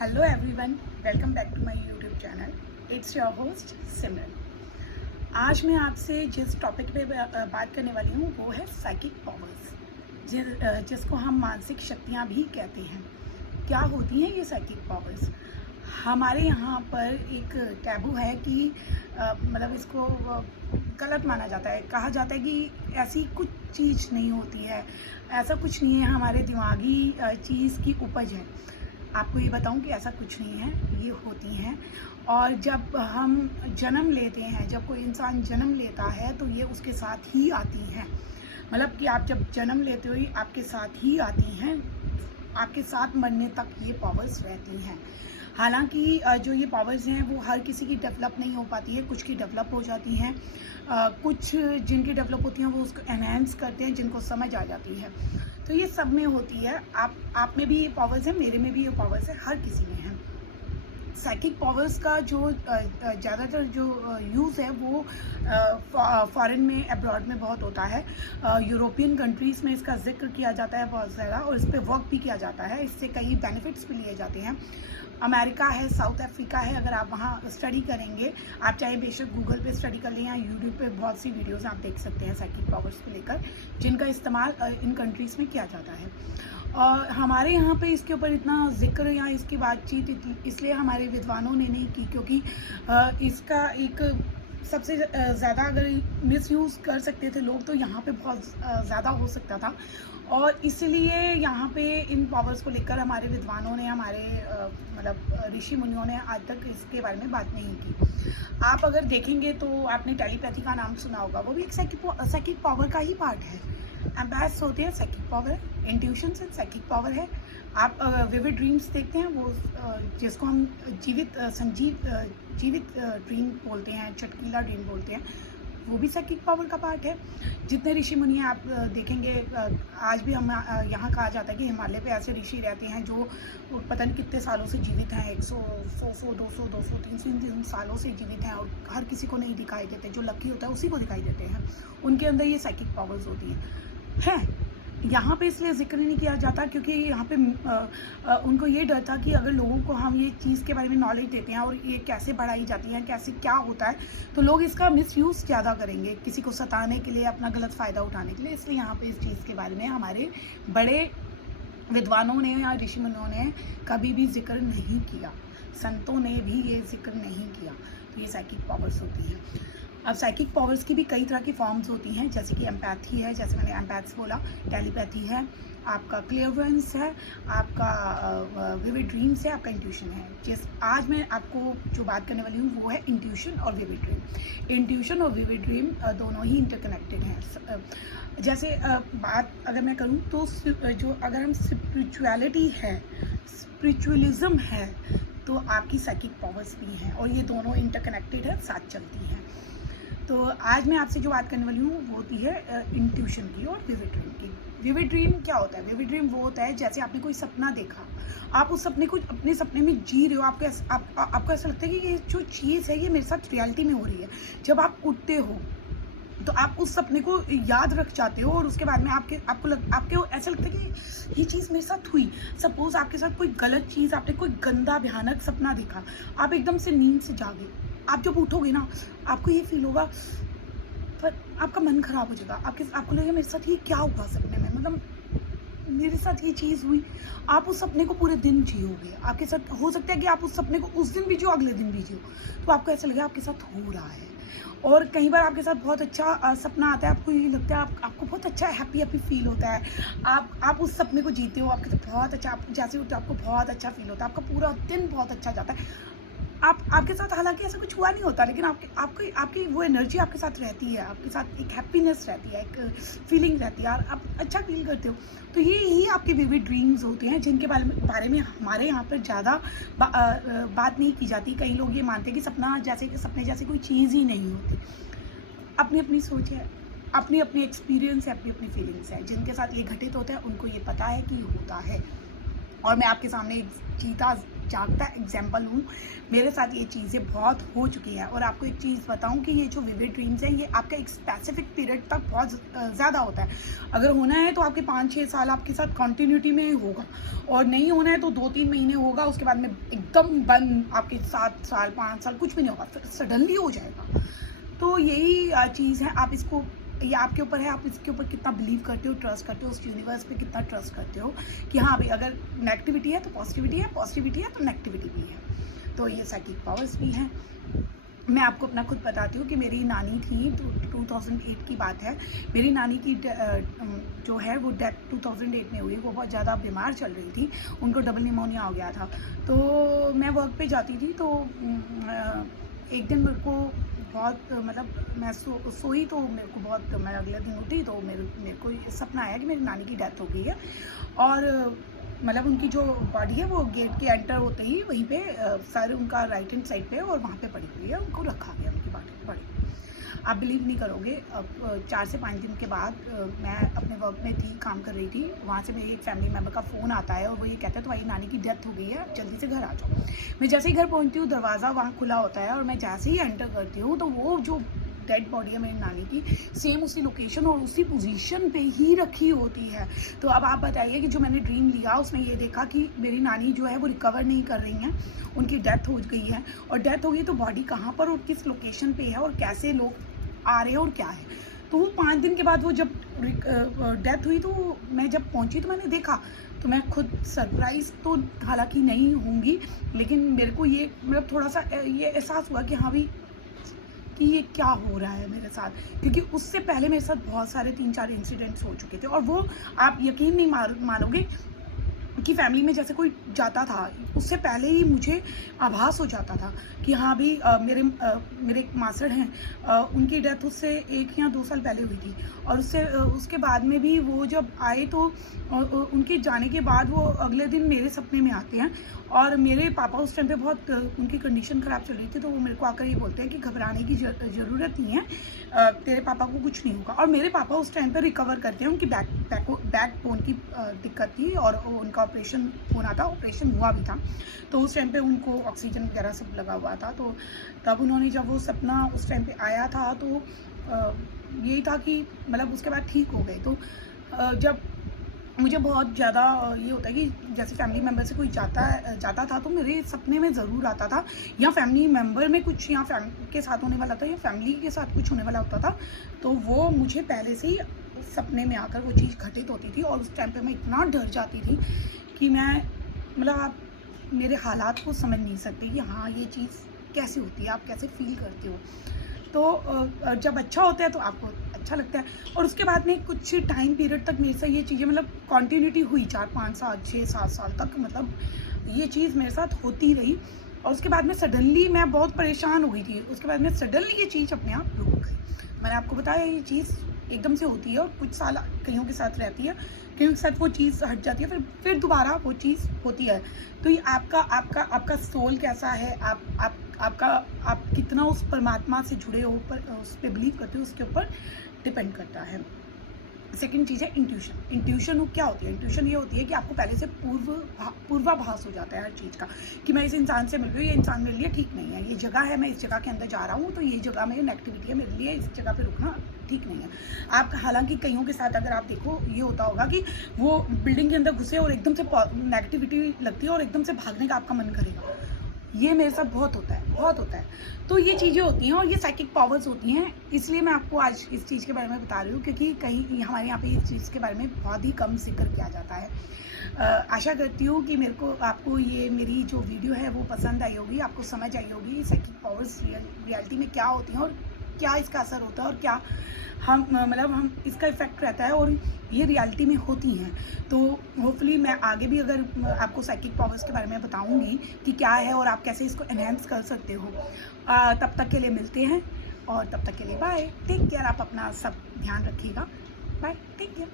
Hello everyone, welcome back to my YouTube channel. It's your host Simran. आज मैं आपसे जिस टॉपिक पे बात करने वाली हूँ वो है साइकिक पावर्स, जिसको हम मानसिक शक्तियाँ भी कहते हैं। क्या होती हैं ये साइकिक पावर्स? हमारे यहाँ पर एक टैबू है कि मतलब इसको गलत माना जाता है। कहा जाता है कि ऐसी कुछ चीज़ नहीं होती है, ऐसा कुछ नहीं है, हमारे दिमागी चीज़ की उपज है। आपको ये बताऊं कि ऐसा कुछ नहीं है, ये होती हैं। और जब हम जन्म लेते हैं, जब कोई इंसान जन्म लेता है तो ये उसके साथ ही आती हैं। मतलब कि आप जब जन्म लेते हो ये आपके साथ ही आती हैं, आपके साथ मरने तक ये पावर्स रहती हैं। हालांकि जो ये पावर्स हैं वो हर किसी की डेवलप नहीं हो पाती है, कुछ की डेवलप हो जाती हैं, कुछ जिनकी डेवलप होती हैं वो उसको एनहेंस करते हैं, जिनको समझ आ जाती है। तो ये सब में होती है। आप में भी ये पावर्स है, मेरे में भी ये पावर्स है, हर किसी में है। साइकिक पावर्स का जो ज़्यादातर जो यूज़ है वो फॉरेन में, अब्रॉड में बहुत होता है। यूरोपियन कंट्रीज़ में इसका जिक्र किया जाता है बहुत ज़्यादा, और इस पर वर्क भी किया जाता है। इससे कई बेनिफिट्स भी लिए जाते हैं। अमेरिका है, साउथ अफ्रीका है, अगर आप वहाँ स्टडी करेंगे, आप चाहे बेशक गूगल पे स्टडी कर लें या यूट्यूब पे बहुत सी वीडियोस आप देख सकते हैं साइकिक पावर्स को लेकर, जिनका इस्तेमाल इन कंट्रीज़ में किया जाता है। और हमारे यहाँ पे इसके ऊपर इतना जिक्र या इसकी बातचीत इसलिए हमारे विद्वानों ने नहीं की, क्योंकि इसका एक सबसे ज़्यादा अगर मिसयूज़ कर सकते थे लोग तो यहाँ पे बहुत ज़्यादा हो सकता था। और इसलिए यहाँ पे इन पावर्स को लेकर हमारे विद्वानों ने, हमारे मतलब ऋषि मुनियों ने आज तक इसके बारे में बात नहीं की। आप अगर देखेंगे तो आपने टेलीपैथी का नाम सुना होगा, वो भी एक साइकिक पावर का ही पार्ट है। एम्पैथ्स होते हैं, साइकिक पावर है। इंट्यूशन से साइकिक पावर है। आप विविड ड्रीम्स देखते हैं, वो जिसको हम जीवित ड्रीम बोलते हैं, चटकीला ड्रीम बोलते हैं, वो भी साइकिक पावर का पार्ट है। जितने ऋषि मुनि हैं आप देखेंगे, आज भी हम यहाँ कहा जाता है कि हिमालय पे ऐसे ऋषि रहते हैं जो पता नहीं कितने सालों से जीवित हैं, 100, 100, 200, 300 सालों से जीवित हैं, और हर किसी को नहीं दिखाई देते। जो लकी होता है उसी को दिखाई देते हैं। उनके अंदर ये साइकिक पावर्स होती हैं। यहाँ पे इसलिए जिक्र नहीं किया जाता क्योंकि यहाँ पे उनको ये डर था कि अगर लोगों को हम ये चीज़ के बारे में नॉलेज देते हैं और ये कैसे बढ़ाई जाती है, कैसे क्या होता है, तो लोग इसका मिसयूज़ ज़्यादा करेंगे, किसी को सताने के लिए, अपना गलत फ़ायदा उठाने के लिए। इसलिए यहाँ पे इस चीज़ के बारे में हमारे बड़े विद्वानों ने या ऋषि मुनियों ने कभी भी जिक्र नहीं किया, संतों ने भी ये जिक्र नहीं किया। तो ये साइकिक पावर्स होती हैं। अब साइकिक पावर्स की भी कई तरह की फॉर्म्स होती हैं, जैसे कि एम्पैथी है, जैसे मैंने एम्पैथ्स बोला, टेलीपैथी है, आपका क्लियरवेंस है, आपका विविड ड्रीम्स है, आपका इंट्यूशन है। आज मैं आपको जो बात करने वाली हूँ वो है इंट्यूशन और विविड ड्रीम। इंट्यूशन और विविड ड्रीम दोनों ही इंटरकनेक्टेड हैं। जैसे बात अगर मैं करूँ तो जो अगर हम स्पिरिचुअलिटी है, स्पिरिचुअलिज्म है, तो आपकी साइकिक पावर्स भी हैं, और ये दोनों इंटरकनेक्टेड है, साथ चलती हैं। तो आज मैं आपसे जो बात करने वाली हूँ वो होती है इंट्यूशन की और विविड ड्रीम की। विविड ड्रीम क्या होता है? विविड ड्रीम वो होता है जैसे आपने कोई सपना देखा, आप उस सपने को अपने सपने में जी रहे हो, आपको ऐसा लगता है कि ये जो चीज़ है ये मेरे साथ रियलिटी में हो रही है। जब आप उठते हो तो आप उस सपने को याद रख जाते हो, और उसके बाद में आपको ऐसा लगता है कि ये चीज़ मेरे साथ हुई। सपोज आपके साथ कोई गलत चीज़, आपने कोई गंदा भयानक सपना देखा, आप एकदम से नींद से जागे, आप जब उठोगे ना आपको ये फील होगा, पर आपका मन खराब हो जाएगा। आपको लगेगा मेरे साथ ये क्या हुआ सपने में, मतलब मेरे साथ ये चीज़ हुई। आप उस सपने को पूरे दिन जियोगे, आपके साथ हो सकता है कि आप उस सपने को उस दिन भी जियो, अगले दिन भी जियो, तो आपको ऐसा लगेगा आपके साथ हो रहा है। और कई बार आपके साथ बहुत अच्छा सपना आता है, आपको ये लगता है आपको बहुत अच्छा हैप्पी फील होता है, आप उस सपने को जीते हो, आपके साथ बहुत अच्छा, आप जैसे होते हो आपको बहुत अच्छा फील होता है, आपका पूरा दिन बहुत अच्छा जाता है। आपके साथ हालांकि ऐसा कुछ हुआ नहीं होता, लेकिन आपकी वो एनर्जी आपके साथ रहती है, आपके साथ एक हैप्पीनेस रहती है, एक फीलिंग रहती है, और आप अच्छा फील करते हो। तो ये ही आपके विविड ड्रीम्स होते हैं, जिनके बारे में हमारे यहाँ पर ज़्यादा बात नहीं की जाती। कई लोग ये मानते हैं कि सपने जैसे कोई चीज़ ही नहीं होती। अपनी अपनी सोच है, अपनी अपनी एक्सपीरियंस है, अपनी अपनी फीलिंग्स है। जिनके साथ ये घटित होता है उनको ये पता है कि होता है। और मैं आपके सामने एक जीता जागता एग्जाम्पल हूँ। मेरे साथ ये चीज़ें बहुत हो चुकी है। और आपको एक चीज़ बताऊँ कि ये जो विविड ड्रीम्स हैं, ये आपका एक स्पेसिफिक पीरियड तक बहुत ज़्यादा होता है। अगर होना है तो आपके 5-6 साल आपके साथ कंटिन्यूटी में होगा, और नहीं होना है तो 2-3 महीने होगा, उसके बाद में एकदम बंद, आपके 7 साल 5 साल कुछ भी नहीं होगा, फिर सडनली हो जाएगा। तो यही चीज़ है। आप इसको, ये आपके ऊपर है, आप इसके ऊपर कितना बिलीव करते हो, ट्रस्ट करते हो, उस यूनिवर्स पे कितना ट्रस्ट करते हो कि हाँ भाई, अगर नेगेटिविटी है तो पॉजिटिविटी है, पॉजिटिविटी है तो नेगेटिविटी भी है। तो ये साइकिक पावर्स भी हैं। मैं आपको अपना खुद बताती हूँ कि मेरी नानी थी, 2008 की बात है। मेरी नानी की जो है वो डेथ 2008 में हुई। वो बहुत ज़्यादा बीमार चल रही थी, उनको डबल निमोनिया हो गया था। तो मैं वर्क पे जाती थी, तो एक दिन मेरे को बहुत मतलब मैं सोई, तो मेरे को बहुत, मैं अगले दिन उठी तो मेरे को ये सपना आया कि मेरी नानी की डेथ हो गई है। और मतलब उनकी जो बॉडी है वो गेट के एंटर होते ही वहीं पे सर उनका राइट हैंड साइड पे और वहाँ पे पड़ी हुई है, उनको रखा गया उनकी बॉडी। आप बिलीव नहीं करोगे, अब 4 से 5 दिन के बाद मैं अपने वर्क में थी, काम कर रही थी, वहाँ से मेरे एक फैमिली मेम्बर का फ़ोन आता है और वो ये कहता है तुम्हारी नानी की डेथ हो गई है, जल्दी से घर आ जाओ। मैं जैसे ही घर पहुँचती हूँ, दरवाज़ा वहाँ खुला होता है और मैं जैसे ही एंटर करती हूँ तो वो जो डेड बॉडी है मेरी नानी की, सेम उसी लोकेशन और उसी पोजीशन पे ही रखी होती है। तो अब आप बताइए कि जो मैंने ड्रीम लिया उसमें ये देखा कि मेरी नानी जो है वो रिकवर नहीं कर रही हैं, उनकी डेथ हो गई है, और डेथ हो गई तो बॉडी कहाँ पर और किस लोकेशन पे है और कैसे लोग आ रहे हैं और क्या है। तो वो 5 दिन के बाद वो जब डेथ हुई, तो मैं जब पहुंची तो मैंने देखा, तो मैं खुद सरप्राइज तो हालांकि नहीं होंगी, लेकिन मेरे को ये मतलब थोड़ा सा ये एहसास हुआ कि हाँ भाई, कि ये क्या हो रहा है मेरे साथ, क्योंकि उससे पहले मेरे साथ बहुत सारे 3-4 इंसिडेंट्स हो चुके थे। और वो आप यकीन नहीं मानोगे कि फैमिली में जैसे कोई जाता था, उससे पहले ही मुझे आभास हो जाता था कि हाँ भी मेरे एक मासड़ हैं, उनकी डेथ उससे 1 या 2 साल पहले हुई थी। और उसके बाद में भी वो जब आए तो उनके जाने के बाद वो अगले दिन मेरे सपने में आते हैं। और मेरे पापा उस टाइम पे बहुत उनकी कंडीशन ख़राब चल रही थी, तो वो मेरे को आकर ये बोलते हैं कि घबराने की ज़रूरत नहीं है, तेरे पापा को कुछ नहीं होगा। और मेरे पापा उस टाइम पे रिकवर करते हैं, उनकी बैक बोन की दिक्कत थी और उनका ऑपरेशन होना था, ऑपरेशन हुआ भी था। तो उस टाइम पे उनको ऑक्सीजन वगैरह सब लगा हुआ था। तो तब उन्होंने, जब वो सपना उस टाइम पे आया था, तो यही था कि मतलब उसके बाद ठीक हो गए। तो जब मुझे बहुत ज़्यादा ये होता है कि जैसे फैमिली मेम्बर से कोई जाता था तो मेरे सपने में ज़रूर आता था, या फैमिली मेम्बर में कुछ, या फैमिली के साथ होने वाला था, या फैमिली के साथ कुछ होने वाला होता था, तो वो मुझे पहले से ही सपने में आकर वो चीज़ घटित होती थी। और उस टाइम पे मैं इतना डर जाती थी कि मैं मतलब आप मेरे हालात को समझ नहीं सकते कि हाँ ये चीज़ कैसे होती है, आप कैसे फील करते हो। तो जब अच्छा होता है तो आपको अच्छा लगता है। और उसके बाद में कुछ टाइम पीरियड तक मेरे साथ ये चीज़ें मतलब कंटिन्यूटी हुई, 4-5 साल 6-7 साल तक, मतलब ये चीज़ मेरे साथ होती रही। और उसके बाद में सडनली मैं बहुत परेशान हो गई थी, उसके बाद में सडनली ये चीज़ अपने आप रुक गई। मैंने आपको बताया ये चीज़ एकदम से होती है और कुछ साल कईयों के साथ रहती है, कईयों के साथ वो चीज़ हट जाती है, फिर दोबारा वो चीज़ होती है। तो ये आपका सोल कैसा है, आप कितना उस परमात्मा से जुड़े हो, उस पर बिलीव करते हो, उसके ऊपर डिपेंड करता है। सेकंड चीज़ है इंट्यूशन। इंट्यूशन क्या होती है? इंट्यूशन ये होती है कि आपको पहले से पूर्वाभास हो जाता है हर चीज़ का, कि मैं इस इंसान से मिल रही हूँ, ये इंसान मेरे लिए ठीक नहीं है, ये जगह है, मैं इस जगह के अंदर जा रहा हूँ, तो ये जगह में नेगेटिविटी है, मेरे लिए इस जगह पे रुकना ठीक नहीं है। आप हालांकि कईयों के साथ अगर आप देखो, ये होता होगा कि वो बिल्डिंग के अंदर घुसे और एकदम से नेगेटिविटी लगती है और एकदम से भागने का आपका मन करेगा। ये मेरे साथ बहुत होता है, बहुत होता है। तो ये चीज़ें होती हैं और ये साइकिक पावर्स होती हैं, इसलिए मैं आपको आज इस चीज़ के बारे में बता रही हूँ, क्योंकि कहीं हमारे यहाँ पे इस चीज़ के बारे में बहुत ही कम जिक्र किया जाता है। आशा करती हूँ कि आपको ये मेरी जो वीडियो है वो पसंद आई होगी, आपको समझ आई होगी साइकिक पावर्स रियलिटी में क्या होती हैं और क्या इसका असर होता है, और क्या हम इसका इफ़ेक्ट रहता है, और ये रियलिटी में होती हैं। तो होपफुली मैं आगे भी अगर आपको साइकिक पावर्स के बारे में बताऊंगी कि क्या है और आप कैसे इसको एनहेंस कर सकते हो। तब तक के लिए मिलते हैं, और तब तक के लिए बाय, टेक केयर। आप अपना सब ध्यान रखिएगा, बाय, टेक केयर।